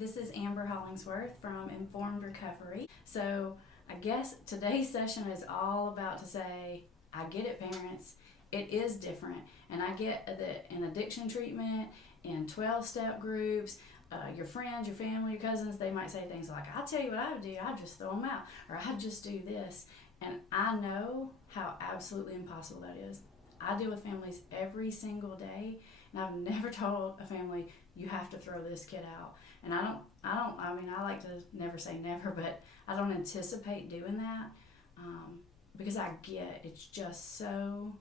This is Amber Hollingsworth from Informed Recovery. So I guess today's session is all about to say, I get it, parents. It is different. And I get that in addiction treatment, in 12-step groups, your friends, your family, your cousins, they might say things like, I'll tell you what I would do. I'd just throw them out. Or I'd just do this. And I know how absolutely impossible that is. I deal with families every single day, and I've never told a family, you have to throw this kid out. And I like to never say never, but I don't anticipate doing that because I get it's just so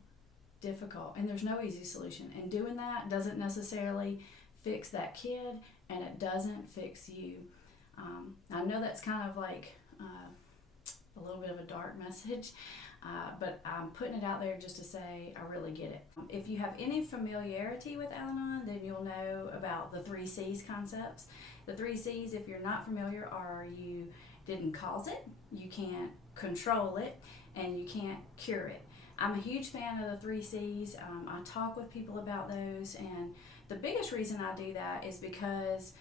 difficult, and there's no easy solution. And doing that doesn't necessarily fix that kid, and it doesn't fix you. I know that's kind of like a little bit of a dark message, but I'm putting it out there just to say I really get it. If you have any familiarity with Al-Anon, then you'll know about the 3 C's concepts. The 3 C's, if you're not familiar, are you didn't cause it, you can't control it, and you can't cure it. I'm a huge fan of the 3 C's. I talk with people about those, and the biggest reason I do that is because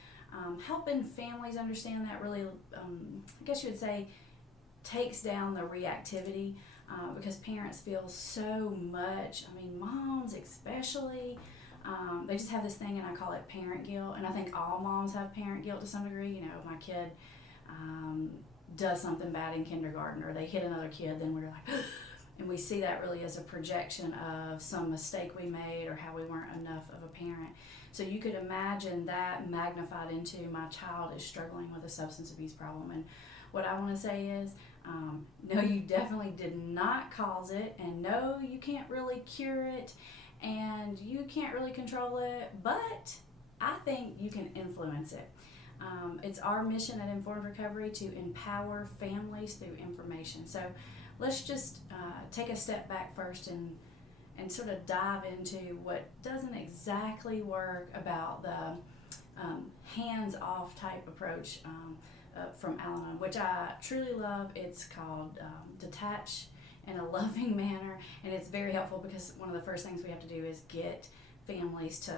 helping families understand that really, I guess you would say, takes down the reactivity because parents feel so much, moms especially, they just have this thing, and I call it parent guilt, and I think all moms have parent guilt to some degree. You know, if my kid does something bad in kindergarten or they hit another kid, then we're like, and we see that really as a projection of some mistake we made or how we weren't enough of a parent. So you could imagine that magnified into my child is struggling with a substance abuse problem. And what I want to say is, no, you definitely did not cause it, and no, you can't really cure it, and you can't really control it, but I think you can influence it. It's our mission at Informed Recovery to empower families through information. So let's just take a step back first and sort of dive into what doesn't exactly work about the hands-off type approach from Al-Anon, which I truly love. It's called Detach in a loving manner, and it's very helpful because one of the first things we have to do is get families to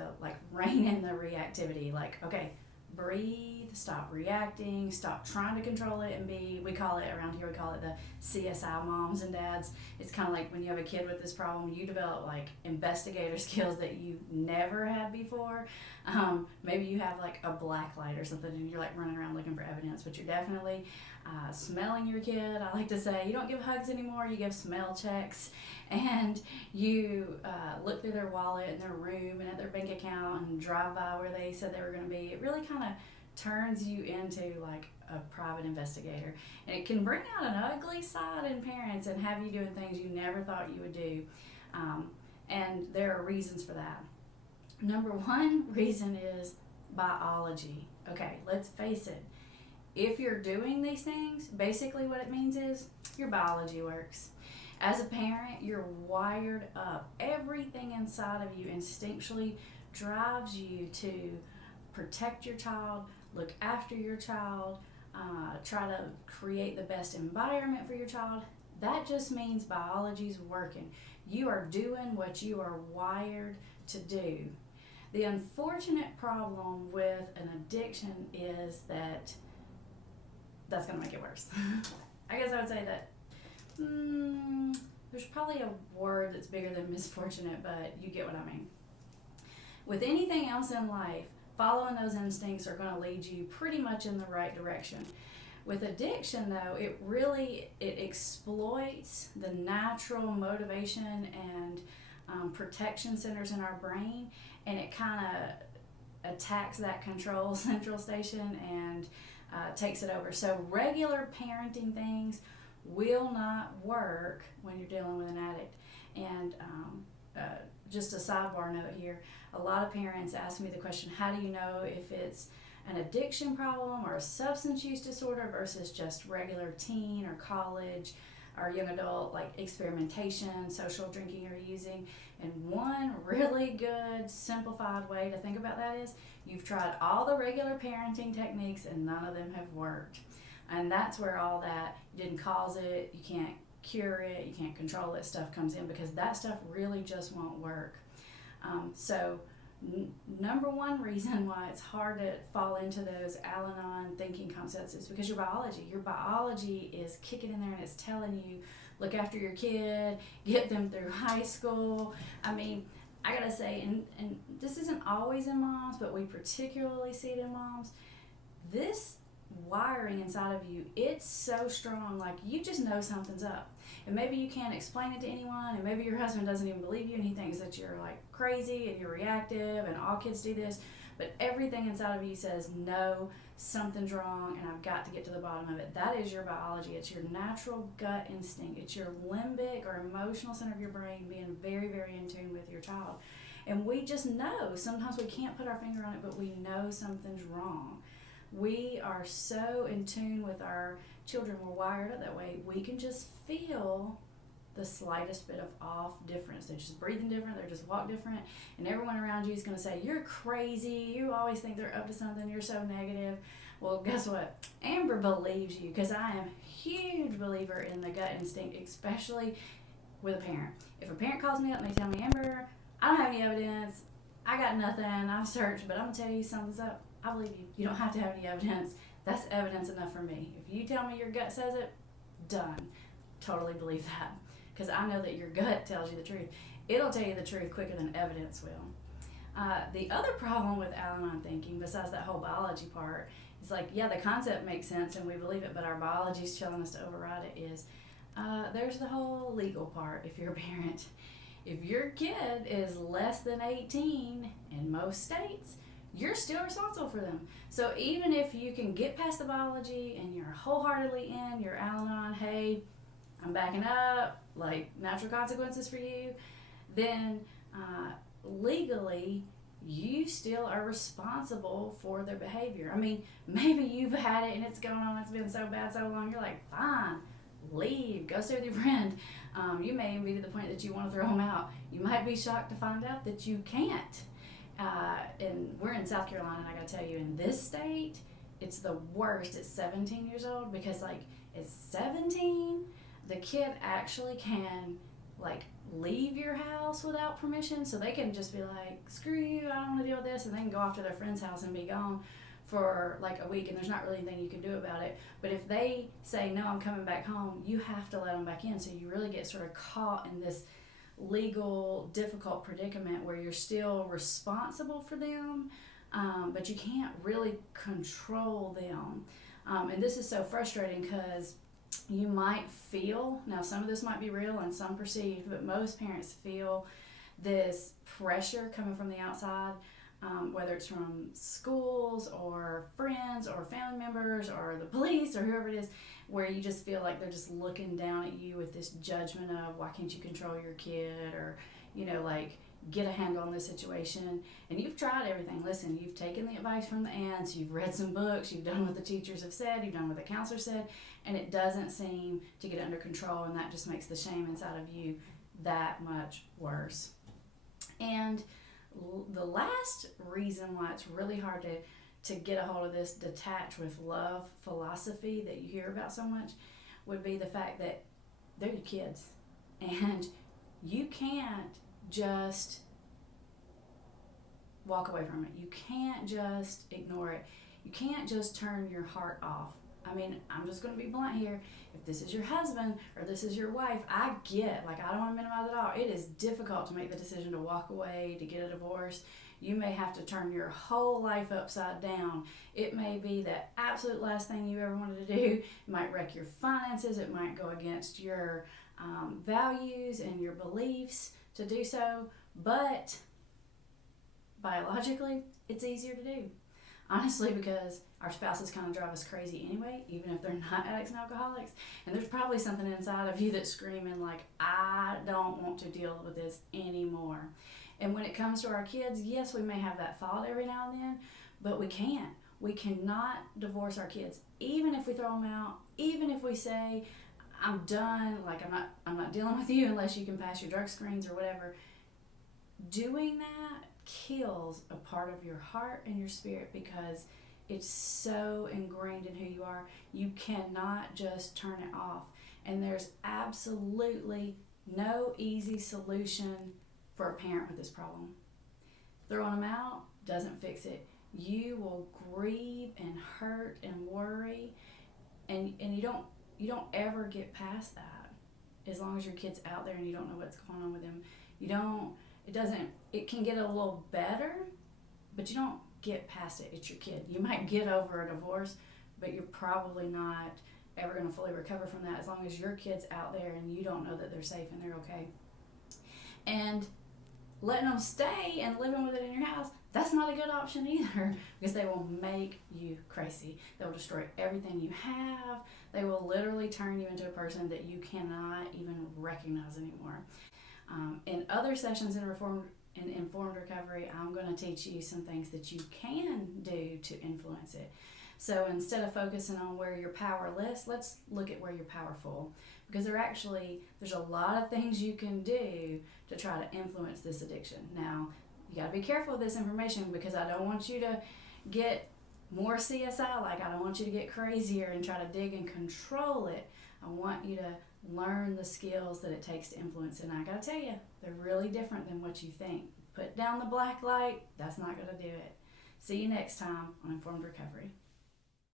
rein in the reactivity. Okay, breathe, stop reacting, stop trying to control it, and we call it around here, we call it the CSI moms and dads. It's kind of like when you have a kid with this problem, you develop investigator skills that you never had before. Maybe you have a black light or something, and you're running around looking for evidence, but you're definitely smelling your kid. I like to say you don't give hugs anymore, you give smell checks, and you look through their wallet and their room and at their bank account and drive by where they said they were going to be. It really kind of turns you into a private investigator, and it can bring out an ugly side in parents and have you doing things you never thought you would do, and there are reasons for that. Number one reason is biology. Okay, let's face it. If you're doing these things, basically what it means is your biology works. As a parent, you're wired up. Everything inside of you instinctually drives you to protect your child, look after your child, try to create the best environment for your child. That just means biology's working. You are doing what you are wired to do. The unfortunate problem with an addiction is that that's going to make it worse. I guess I would say that there's probably a word that's bigger than misfortunate, but you get what I mean. With anything else in life, following those instincts are going to lead you pretty much in the right direction. With addiction, though, it exploits the natural motivation and protection centers in our brain, and it kind of attacks that control central station and takes it over. So regular parenting things will not work when you're dealing with an addict. And just a sidebar note here, a lot of parents ask me the question, how do you know if it's an addiction problem or a substance use disorder versus just regular teen or college or young adult experimentation, social drinking or using? And one really good simplified way to think about that is you've tried all the regular parenting techniques and none of them have worked. And that's where all that you didn't cause it, you can't cure it, you can't control it stuff comes in, because that stuff really just won't work. So Number one reason why it's hard to fall into those Al-Anon thinking concepts is because your biology is kicking in there and it's telling you, look after your kid, get them through high school. I mean, I gotta say, and this isn't always in moms, but we particularly see it in moms, this wiring inside of you, it's so strong, like you just know something's up. And maybe you can't explain it to anyone, and maybe your husband doesn't even believe you and he thinks that you're like crazy and you're reactive and all kids do this, but everything inside of you says, no, something's wrong and I've got to get to the bottom of it. That is your biology. It's your natural gut instinct. It's your limbic or emotional center of your brain being very, very in tune with your child. And we just know. Sometimes we can't put our finger on it, but we know something's wrong. We are so in tune with our children. We're wired up that way. We can just feel the slightest bit of off difference. They're just breathing different. They're just walk different. And everyone around you is going to say, you're crazy. You always think they're up to something. You're so negative. Well, guess what? Amber believes you, because I am a huge believer in the gut instinct, especially with a parent. If a parent calls me up and they tell me, Amber, I don't have any evidence. I got nothing. I've searched, but I'm going to tell you something's up. I believe you. You don't have to have any evidence. That's evidence enough for me. If you tell me your gut says it, done. Totally believe that. Because I know that your gut tells you the truth. It'll tell you the truth quicker than evidence will. The other problem with Al-Anon thinking, besides that whole biology part, is like, yeah, the concept makes sense and we believe it, but our biology's telling us to override it, is there's the whole legal part if you're a parent. If your kid is less than 18 in most states, you're still responsible for them. So even if you can get past the biology and you're wholeheartedly in your Al-Anon, hey, I'm backing up, like natural consequences for you, then legally you still are responsible for their behavior. I mean, maybe you've had it and it's going on, it's been so bad so long, you're like, fine, leave, go stay with your friend. You may even be to the point that you want to throw them out. You might be shocked to find out that you can't. And we're in South Carolina, and I gotta tell you, in this state, it's the worst at 17 years old, because like at 17, the kid actually can like leave your house without permission, so they can just be like, screw you, I don't want to deal with this, and they can go off to their friend's house and be gone for like a week, and there's not really anything you can do about it. But if they say, no, I'm coming back home, you have to let them back in, so you really get sort of caught in this legal difficult predicament where you're still responsible for them, but you can't really control them. And this is so frustrating because you might feel, now some of this might be real and some perceived, but most parents feel this pressure coming from the outside, whether it's from schools or friends or family members or the police or whoever it is, where you just feel like they're just looking down at you with this judgment of, why can't you control your kid, or, you know, like, get a handle on this situation. And you've tried everything. Listen, you've taken the advice from the aunts, you've read some books, you've done what the teachers have said, you've done what the counselor said, and it doesn't seem to get under control, and that just makes the shame inside of you that much worse. And the last reason why it's really hard to get a hold of this detach with love philosophy that you hear about so much would be the fact that they're your kids, and you can't just walk away from it. You can't just ignore it. You can't just turn your heart off. I mean, I'm just going to be blunt here. If this is your husband or this is your wife, I get, like, I don't want to minimize it at all. It is difficult to make the decision to walk away, to get a divorce. You may have to turn your whole life upside down. It may be the absolute last thing you ever wanted to do. It might wreck your finances. It might go against your values and your beliefs to do so. But biologically, it's easier to do. Honestly, because our spouses kind of drive us crazy anyway, even if they're not addicts and alcoholics. And there's probably something inside of you that's screaming like, I don't want to deal with this anymore. And when it comes to our kids, yes, we may have that thought every now and then, but we can't. We cannot divorce our kids. Even if we throw them out, even if we say, I'm done, like I'm not dealing with you unless you can pass your drug screens or whatever. Doing that kills a part of your heart and your spirit, because it's so ingrained in who you are. You cannot just turn it off. And there's absolutely no easy solution for a parent with this problem. throwing them out doesn't fix it. You will grieve and hurt and worry, and you don't ever get past that. As long as your kid's out there and you don't know what's going on with them, it can get a little better, but you don't get past it. It's your kid. You might get over a divorce, but you're probably not ever going to fully recover from that as long as your kid's out there and you don't know that they're safe and they're okay. And letting them stay and living with it in your house, that's not a good option either, because they will make you crazy. They will destroy everything you have. They will literally turn you into a person that you cannot even recognize anymore. In other sessions in informed recovery, I'm going to teach you some things that you can do to influence it. So instead of focusing on where you're powerless, let's look at where you're powerful. Because there's a lot of things you can do to try to influence this addiction. Now, you got to be careful with this information, because I don't want you to get more CSI, like I don't want you to get crazier and try to dig and control it. I want you to learn the skills that it takes to influence it. And I got to tell you, they're really different than what you think. Put down the black light, that's not going to do it. See you next time on Informed Recovery.